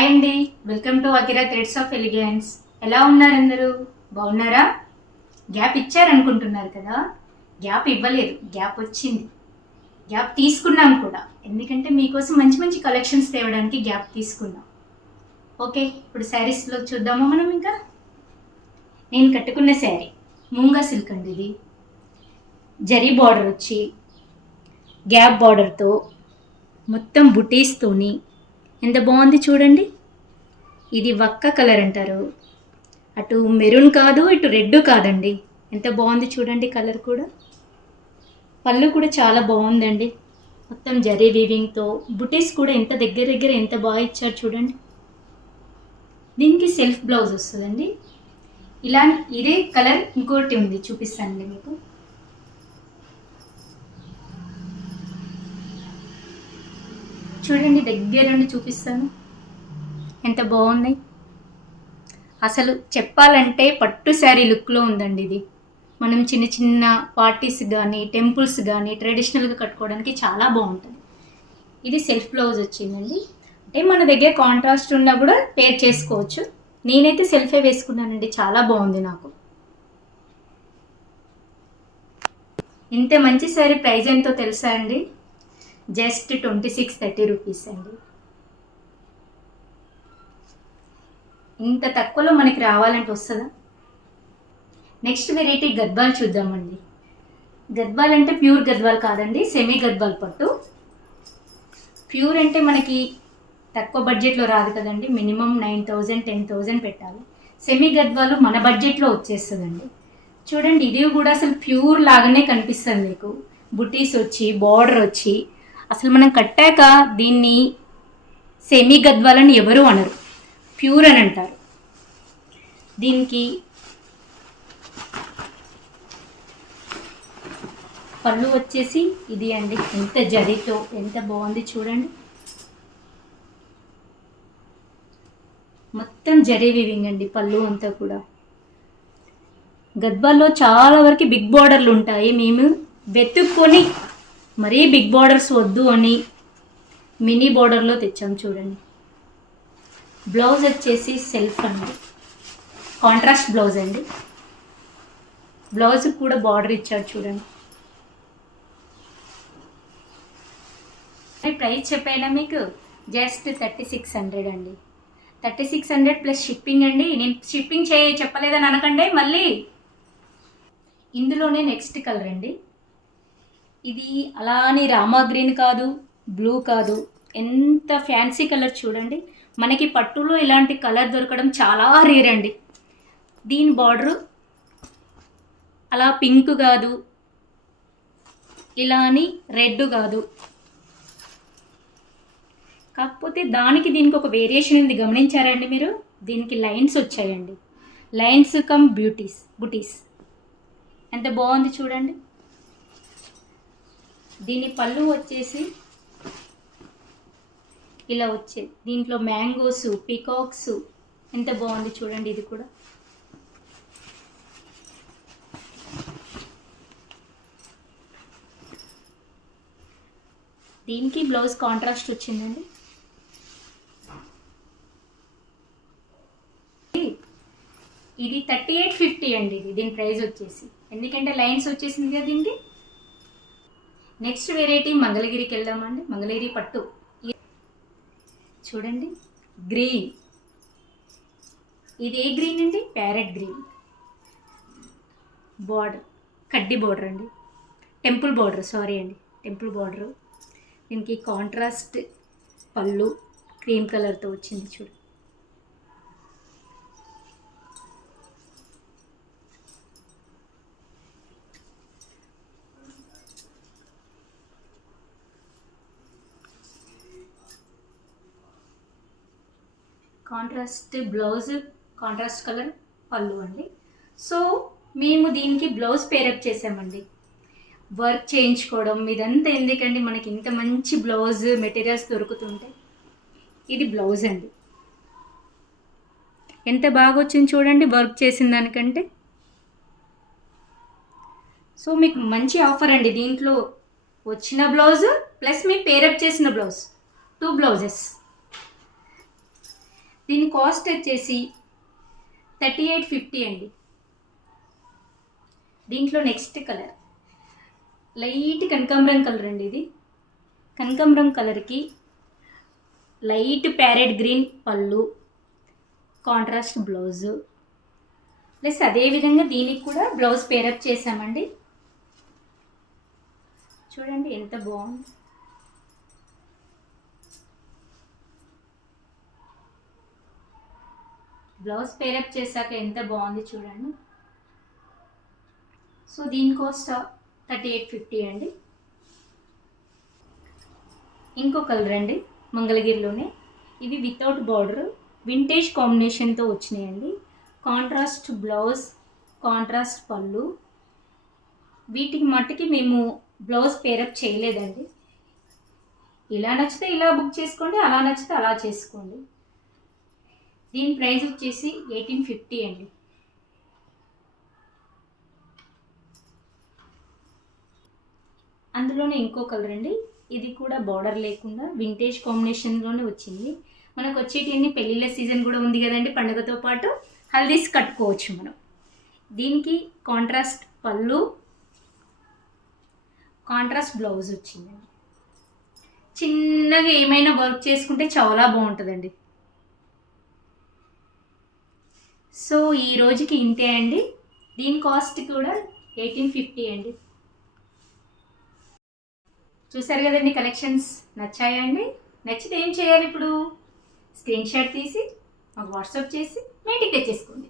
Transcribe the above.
Hi అండి, welcome to Akira threads of elegance. ఎలా ఉన్నారు అందరూ? బాగున్నారా? గ్యాప్ ఇచ్చారనుకుంటున్నారు కదా, గ్యాప్ ఇవ్వలేదు, గ్యాప్ వచ్చింది. గ్యాప్ తీసుకున్నాం కూడా, ఎందుకంటే మీకోసం మంచి మంచి కలెక్షన్స్ తేవడానికి గ్యాప్ తీసుకున్నాం. ఓకే, ఇప్పుడు శారీస్లో చూద్దామా మనం. ఇంకా నేను కట్టుకున్న శారీ మూంగా సిల్క్ అండి. ఇది జరీ బార్డర్ వచ్చి గ్యాప్ బార్డర్తో మొత్తం బుటీస్తోని ఎంత బాగుంది చూడండి. ఇది వక్క కలర్ అంటారు, అటు మెరూన్ కాదు ఇటు రెడ్ కాదండి. ఎంత బాగుంది చూడండి కలర్ కూడా. పళ్ళు కూడా చాలా బాగుందండి, మొత్తం జరీ వీవింగ్తో. బుటీస్ కూడా ఎంత దగ్గర దగ్గర ఎంత బాగా ఇచ్చారు చూడండి. దీనికి సెల్ఫ్ బ్లౌజ్ వస్తుందండి. ఇలా ఇదే కలర్ ఇంకోటి ఉంది, చూపిస్తానండి మీకు. చూడండి, దగ్గర నుండి చూపిస్తాను, ఎంత బాగున్నాయి. అసలు చెప్పాలంటే పట్టు శారీ లుక్లో ఉందండి ఇది. మనం చిన్న చిన్న పార్టీస్ కానీ టెంపుల్స్ కానీ ట్రెడిషనల్గా కట్టుకోవడానికి చాలా బాగుంటుంది. ఇది సెల్ఫ్ బ్లౌజ్ వచ్చిందండి. అంటే మన దగ్గర కాంట్రాస్ట్ ఉన్నా కూడా పేర్ చేసుకోవచ్చు. నేనైతే సెల్ఫే వేసుకున్నానండి, చాలా బాగుంది నాకు. ఇంత మంచి శారీ ప్రైస్ ఎంతో తెలుసా అండి? జస్ట్ 2630 రూపీస్ అండి. ఇంత తక్కువలో మనకి రావాలంటే వస్తుందా? నెక్స్ట్ వెరైటీ గద్వాల్ చూద్దామండి. గద్వాల్ అంటే ప్యూర్ గద్వాల్ కాదండి, సెమీ గద్వాల్ పట్టు. ప్యూర్ అంటే మనకి తక్కువ బడ్జెట్లో రాదు కదండి, మినిమం 9000 10,000 పెట్టాలి. సెమీ గద్వాలు మన బడ్జెట్లో వచ్చేస్తుందండి. చూడండి, ఇది కూడా అసలు ప్యూర్ లాగానే కనిపిస్తుంది మీకు. బుటీస్ వచ్చి బార్డర్ వచ్చి, అసలు మనం కట్టాక దీన్ని సెమీ గద్వాల్ అని ఎవరు అనరు, ప్యూర్ అని అంటారు. దీనికి పళ్ళు వచ్చేసి ఇది అండి, ఎంత జరీతో ఎంత బాగుంది చూడండి. మొత్తం జరీ వీవింగ్ అండి పళ్ళు అంతా కూడా. గద్వాల్లో చాలా వరకు బిగ్ బార్డర్లు ఉంటాయి, మేము వెతుక్కొని మరీ బిగ్ బార్డర్స్ వద్దు అని మినీ బార్డర్లో తెచ్చాం చూడండి. బ్లౌజ్ వచ్చేసి సెల్ఫ్ అండి, కాంట్రాస్ట్ బ్లౌజ్ అండి. బ్లౌజ్ కూడా బార్డర్ ఇచ్చాడు చూడండి. ప్రైస్ చెప్పానా మీకు, జస్ట్ 3600 అండి. 3600 ప్లస్ షిప్పింగ్ అండి. నేను షిప్పింగ్ చెప్పలేదని అనకండి మళ్ళీ. ఇందులోనే నెక్స్ట్ కలర్ అండి. ఇది అలా అని రామా గ్రీన్ కాదు, బ్లూ కాదు, ఎంత ఫ్యాన్సీ కలర్ చూడండి. మనకి పట్టులో ఇలాంటి కలర్ దొరకడం చాలా రేర్ అండి. దీని బార్డరు అలా పింక్ కాదు, ఇలా అని రెడ్ కాదు, కాకపోతే దానికి దీనికి ఒక వేరియేషన్ ఉంది, గమనించారండి మీరు? దీనికి లైన్స్ వచ్చాయండి, లైన్స్ కమ్ బుటీస్. ఎంత బాగుంది చూడండి. దీని పళ్ళు వచ్చేసి ఇలా వచ్చేది, దీంట్లో మ్యాంగోస్ పీకాక్స్ ఎంత బాగుంది చూడండి. ఇది కూడా దీనికి బ్లౌజ్ కాంట్రాస్ట్ వచ్చిందండి. ఇది 3850 అండి. దీని ప్రైస్ వచ్చేసి, ఎందుకంటే లైన్స్ వచ్చేసింది కదా దీనికి. నెక్స్ట్ వెరైటీ మంగళగిరికి వెళ్దామండి. మంగళగిరి పట్టు చూడండి, గ్రీన్. ఇది ఏ గ్రీన్ అండి? Parrot green. బార్డర్ కడ్డీ బార్డర్ అండి, టెంపుల్ బార్డర్, సారీ అండి, టెంపుల్ బార్డరు. దీనికి కాంట్రాస్ట్ పళ్ళు క్రీమ్ కలర్తో వచ్చింది చూడు. కాంట్రాస్ట్ బ్లౌజ్, కాంట్రాస్ట్ కలర్ పళ్ళు అండి. సో మేము దీనికి బ్లౌజ్ పేరప్ చేసామండి. వర్క్ చేయించుకోవడం ఇదంతా ఎందుకండి, మనకి ఇంత మంచి బ్లౌజ్ మెటీరియల్స్ దొరుకుతుంటాయి. ఇది బ్లౌజ్ అండి, ఎంత బాగా వచ్చింది చూడండి వర్క్ చేసిన దానికంటే. సో మీకు మంచి ఆఫర్ అండి. దీంట్లో వచ్చిన బ్లౌజ్ ప్లస్ మీకు పేరప్ చేసిన బ్లౌజ్, 2 బ్లౌజెస్. దీని కాస్ట్ వచ్చేసి 3850 అండి. దీంట్లో నెక్స్ట్ కలర్ లైట్ కనకాంబరం కలర్ అండి. ఇది కనకాంబరం కలర్కి లైట్ ప్యారెట్ గ్రీన్ పళ్ళు, కాంట్రాస్ట్ బ్లౌజు, ప్లస్ అదేవిధంగా దీనికి కూడా బ్లౌజ్ పేరప్ చేసామండి. చూడండి ఎంత బాగుంది. బ్లౌజ్ పేరప్ చేశాక ఎంత బాగుంది చూడండి. సో దీని కాస్ట్ 3850 అండి. ఇంకో కలర్ అండి మంగళగిరిలోనే. ఇవి వితౌట్ బార్డర్ వింటేజ్ కాంబినేషన్తో వచ్చినాయండి. కాంట్రాస్ట్ బ్లౌజ్, కాంట్రాస్ట్ పళ్ళు. వీటికి మట్టుకి మేము బ్లౌజ్ పేరప్ చేయలేదండి. ఇలా నచ్చితే ఇలా బుక్ చేసుకోండి, అలా నచ్చితే అలా చేసుకోండి. దీని ప్రైస్ వచ్చేసి 1850 అండి. అందులోనే ఇంకో కలర్ అండి. ఇది కూడా బార్డర్ లేకుండా వింటేజ్ కాంబినేషన్లోనే వచ్చింది. మనకు వచ్చేటివన్నీ పెళ్ళిళ్ళ సీజన్ కూడా ఉంది కదండి, పండుగతో పాటు హల్దీస్ కట్టుకోవచ్చు మనం. దీనికి కాంట్రాస్ట్ పళ్ళు, కాంట్రాస్ట్ బ్లౌజ్ వచ్చిందండి. చిన్నగా ఏమైనా వర్క్ చేసుకుంటే చాలా బాగుంటుందండి. సో ఈ రోజుకి ఇంతే అండి. దీని కాస్ట్ కూడా 1850 అండి. చూసారు కదండి కలెక్షన్స్. నచ్చాయా అండి? నచ్చితే ఏం చేయాలి ఇప్పుడు? స్క్రీన్ షాట్ తీసి మాకు వాట్సాప్ చేసి మీ ఇంటికి తెచ్చేసుకోండి.